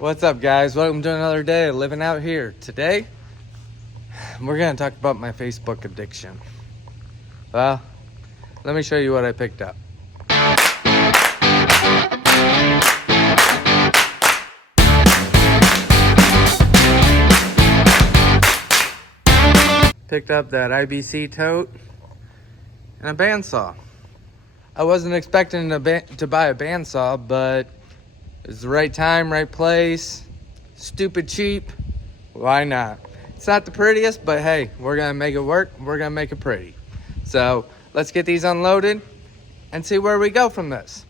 What's up, guys? Welcome to another day of living out here. Today, we're going to talk about my Facebook addiction. Well, let me show you what I picked up. Picked up that IBC tote and a bandsaw. I wasn't expecting to buy a bandsaw, but it's the right time, right place. Stupid cheap. Why not? It's not the prettiest, but hey, we're gonna make it work. We're gonna make it pretty. So let's get these unloaded and see where we go from this.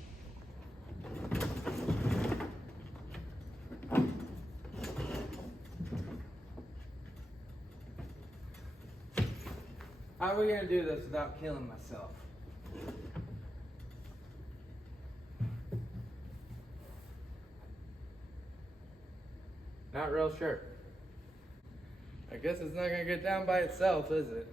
How are we gonna do this without killing myself? Not real sure. I guess it's not gonna get down by itself, is it?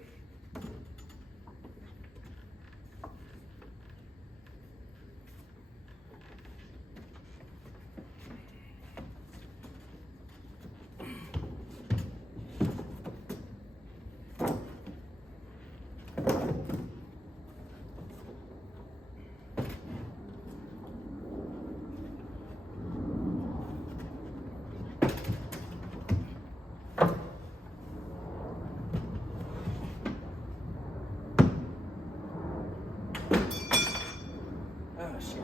Oh, shit.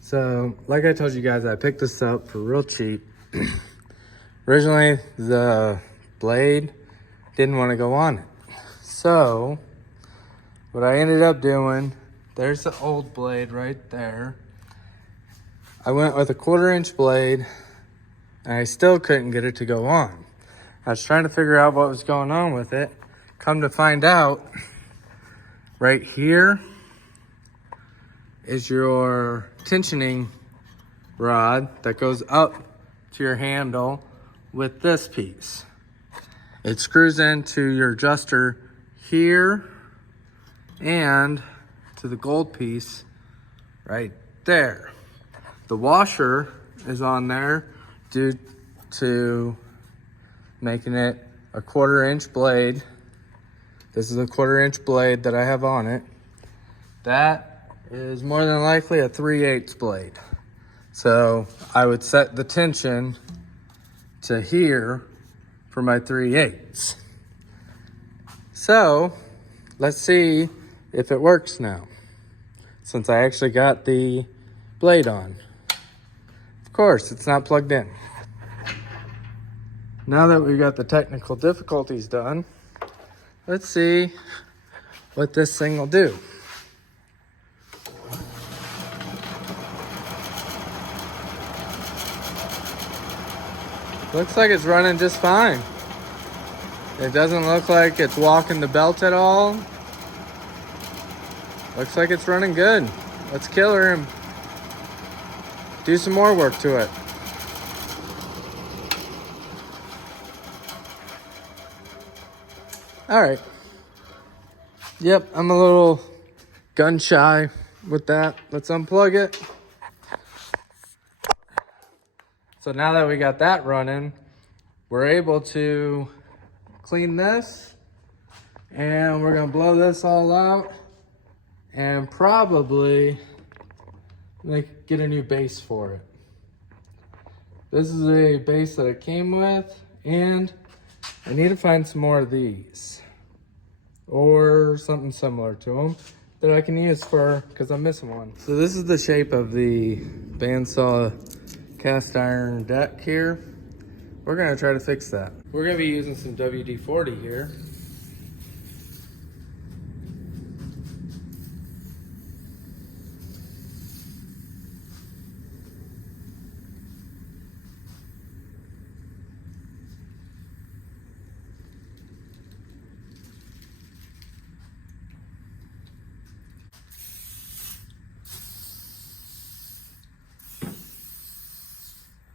So, like I told you guys, I picked this up for real cheap. Originally, the blade didn't want to go on it. So, what I ended up doing, there's the old blade right there. I went with a 1/4-inch blade, and I still couldn't get it to go on. I was trying to figure out what was going on with it. Come to find out, right here is your tensioning rod that goes up to your handle with this piece. It screws into your adjuster here and to the gold piece right there. The washer is on there due to making it a 1/4-inch blade. This is a 1/4-inch blade that I have on it. That is more than likely a 3/8 blade. So I would set the tension to here for my 3/8. So let's see if it works now, since I actually got the blade on. Of course, it's not plugged in. Now that we've got the technical difficulties done, let's see what this thing will do. Looks like it's running just fine. It doesn't look like it's walking the belt at all. Looks like it's running good. Let's kill her and do some more work to it. All right. Yep, I'm a little gun shy with that. Let's unplug it. So now that we got that running, we're able to clean this, and we're gonna blow this all out and probably get a new base for it. This is a base that it came with, and I need to find some more of these or something similar to them that I can use because I'm missing one. So this is the shape of the bandsaw cast iron deck here. We're gonna try to fix that. We're gonna be using some WD-40 here.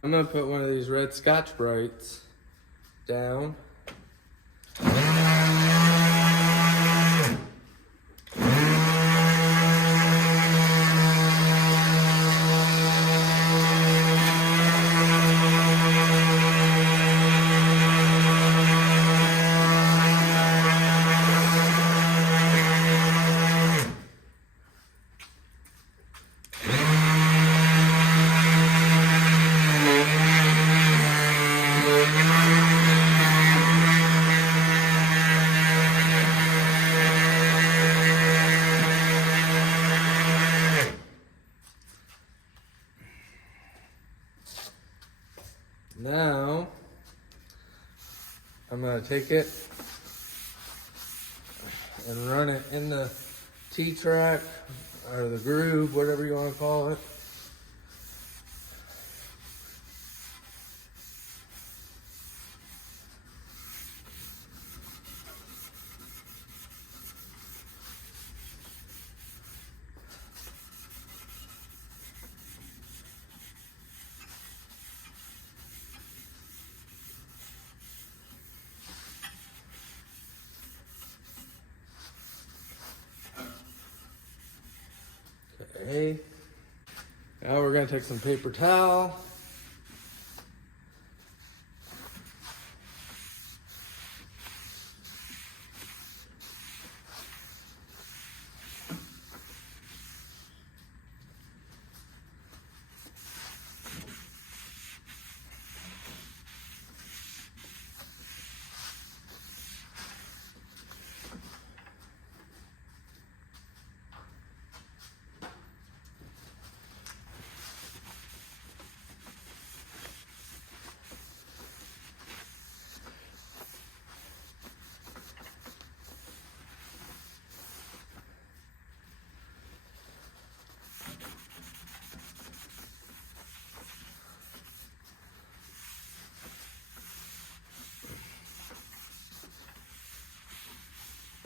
I'm gonna put one of these red Scotch Brights down. Now, I'm gonna take it and run it in the T-track or the groove, whatever you want to call it. Okay. Now we're gonna take some paper towel.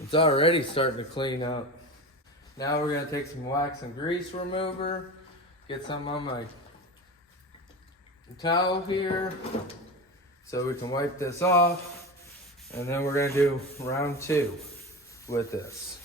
It's already starting to clean up. Now we're gonna take some wax and grease remover, get some on my towel here so we can wipe this off, and then we're gonna do round 2 with this.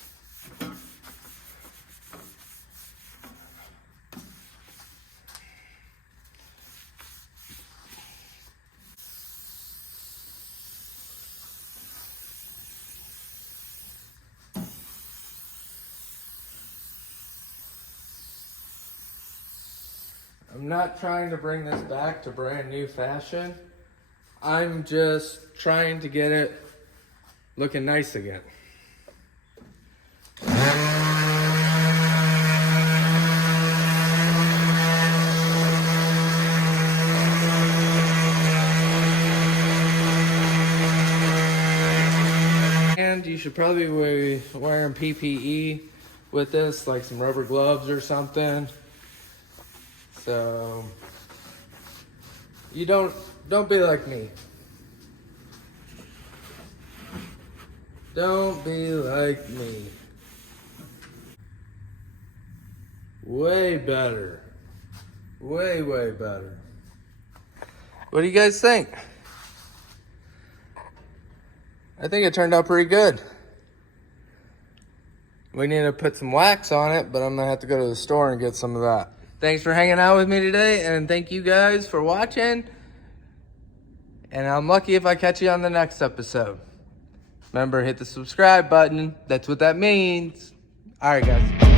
I'm not trying to bring this back to brand new fashion. I'm just trying to get it looking nice again. And you should probably be wearing PPE with this, like some rubber gloves or something. So you don't be like me. Don't be like me. Way better. Way better. What do you guys think? I think it turned out pretty good. We need to put some wax on it, but I'm gonna have to go to the store and get some of that. Thanks for hanging out with me today, and thank you guys for watching. And I'm lucky if I catch you on the next episode. Remember, hit the subscribe button. That's what that means. All right, guys.